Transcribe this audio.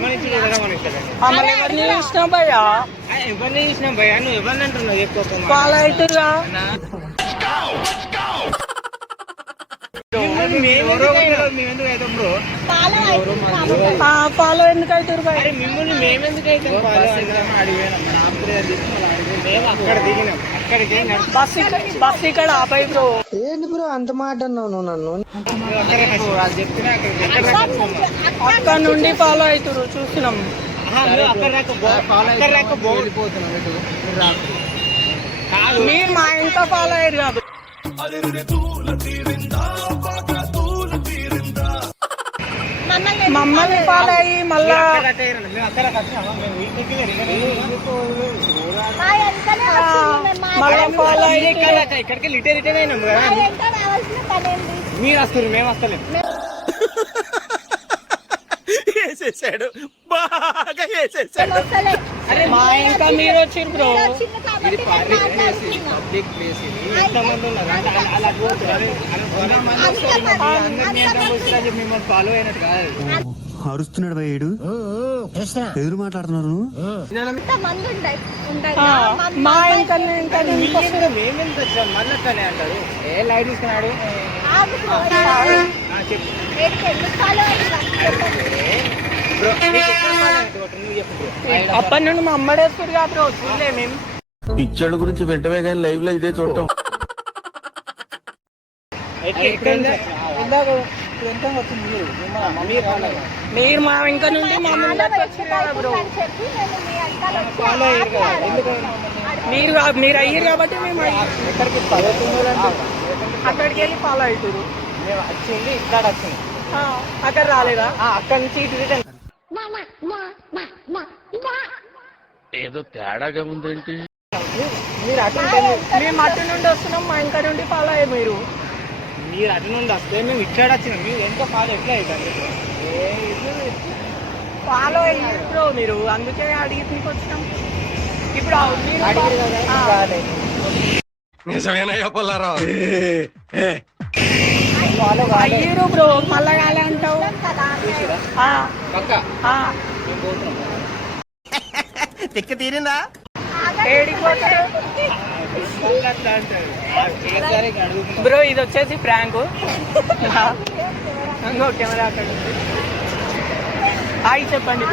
ఎవరిని చూసినా భయ్యా ఎవరిని చూసినా భయ్యా నువ్వు ఎవరిని అంటున్నావు ఎక్కువ ఫాలో అవుతురుగా ఫాలో ఎందుకు అవుతారు మిమ్మల్ని మేమెందుకు అవుతాం అక్కడ దిగినాం అక్కడికి బస్ ఇక్కడ ఆపాయి బ్రో ఏంటి బ్రో అంత మాట అన్నావు నన్ను అక్కడ నుండి ఫాలో అవుతారు చూస్తున్నాం మీరు మా ఇంట్లో ఫాలో అయ్యారు కాదు మమ్మల్ని ఫాలో అయ్యి మళ్ళా మళ్ళా ఫాలో అయ్యి ఇక్కడికి రిటర్న్ అయినాం కదా మీరు వస్తారు మేము వస్తలేము వేసేసాడు బాగా వేసేసాడు మా ఇంకా మీరు వచ్చారు బ్రో ఇది పబ్లిక్ ప్లేస్ ఎంతమంది ఉన్నారు మిమ్మల్ని ఫాలో అయినట్టు కాదు అరుస్తున్నాడు భయ్యుడు ఎదురు మాట్లాడుతున్నారు మా ఇంకా మేమెందుకు వచ్చాం మళ్ళీ అంటారు ఏ లైట్ తీసుకున్నాడు అప్పటి నుండి మా అమ్మడేస్తారు కాబట్టి చూడలే మేము పిచ్చోళ్ళ గురించి వెంటనే కానీ లైవ్ లో ఇదే చూడటం మీరు మా ఇంకా నుండి మా ముందరికి వచ్చారు కదా బ్రో మీరు అయ్యారు కాబట్టి మేము అక్కడికి వెళ్ళి ఫాలో అవుతారు వచ్చింది ఇక్కడ వచ్చింది అక్కడ రాలేదా అక్కడి నుంచి ఇటు రిటర్న్ ఏదో తేడాగా ఉందేంటి మీరు అటు మేము అటు నుండి వస్తున్నాం మా ఇంకా నుండి ఫాలో అయ్యారు మీరు అటు నుండి వస్తే మేము ఇక్కడ వచ్చినాం మీరు ఎంత ఫాలో ఎట్లా అవుతుంది ఫాలో అయ్యారు బ్రో మీరు అందుకే అడిగి మీకు వచ్చినాం ఇప్పుడు నిజమేనా చెప్పారా అయ్యారు బ్రో మళ్ళా కాలే అంటావు తిక్క తీరిందా బ్రో ఇది వచ్చేసి ప్రాంక్ ఇంకో కెమెరా అక్కడ హాయ్ చెప్పండి